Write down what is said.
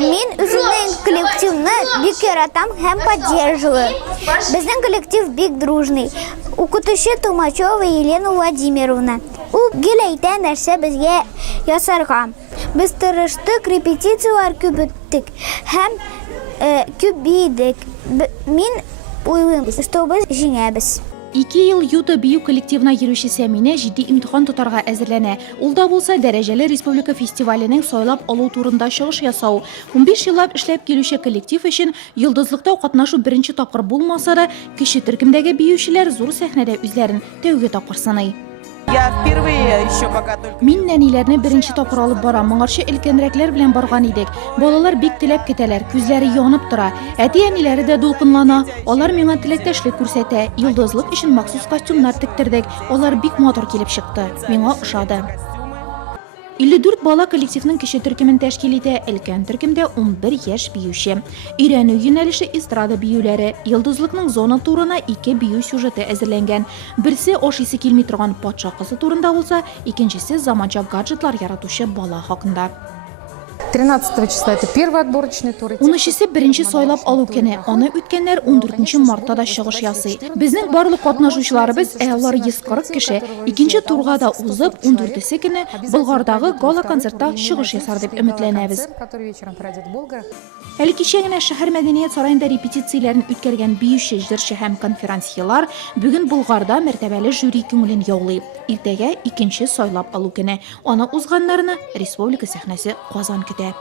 Мен үземнең коллективны бик яратам һәм поддерживаю. Безнең коллектив бик дружный. Укытучы Тумачева Елена Владимировна. Ул гел әйтә нәрсә безгә ясарга. Без тырыштык, репетициялар күп үттек һәм күп бийдек. Мин уйлыйм, што без җиңәбез. 2 ел юты бию коллективына йөрүче Сәминә җитди имтихан тотарга әзерләнә. Ул да булса дәрәҗәле республика фестиваленең сайлап алу турында чыгыш ясау. 15 еллап эшләп килүче коллектив өчен йолдызлыкта катнашу беренче тапкыр булмаса да, кече төркемдәге биючеләр зур сәхнәдә үзләрен тәүге тапкыр саный. Мин нәниләрне беренче тапкыр алып барам. Моңарчы өлкәнрәкләр белән барган идек. Балалар бик теләп көтәләр, күзләре янып тора. Әти-әниләре дә дулкынлана. Алар миңа теләктәшлек күрсәтә. Йолдызлык өчен махсус костюмнар тектердек. Алар бик матур килеп чыкты. Миңа ошады. 54 бала коллективның кече төркемен тәшкил итә, өлкән төркемдә 11 яшь биюче. Өйрәнү юнәлеше эстрада биюләре. Йолдызлыкның зона турына 2 бию сюжеты әзерләнгән. Берсе ашыйсы килми торган патша кызы турында булса, икенчесе заманча гаджетлар яратучы бала хакында. 13 числа это первый отборочный тур. 13-се беренче сайлап алу көне. Аны үткәннәр 14 мартта да чыгыш ясый. Безнең барлык катнашучыларыбыз, алар 140 кеше, икенче турга да узып, 14-се көне Болгардагы гала концертта чыгыш ясар дип өметләнәбез. Әле кичә генә шәһәр мәдәният сараенда репетицияләрен үткәргән биюче, җырчы һәм конферансьелар бүген Болгарда мәртәбәле жюри күңелен яулый. Иртәгә икенче сайлап алу көне. Аны узганнарны республика сәхнәсе Казан көтә.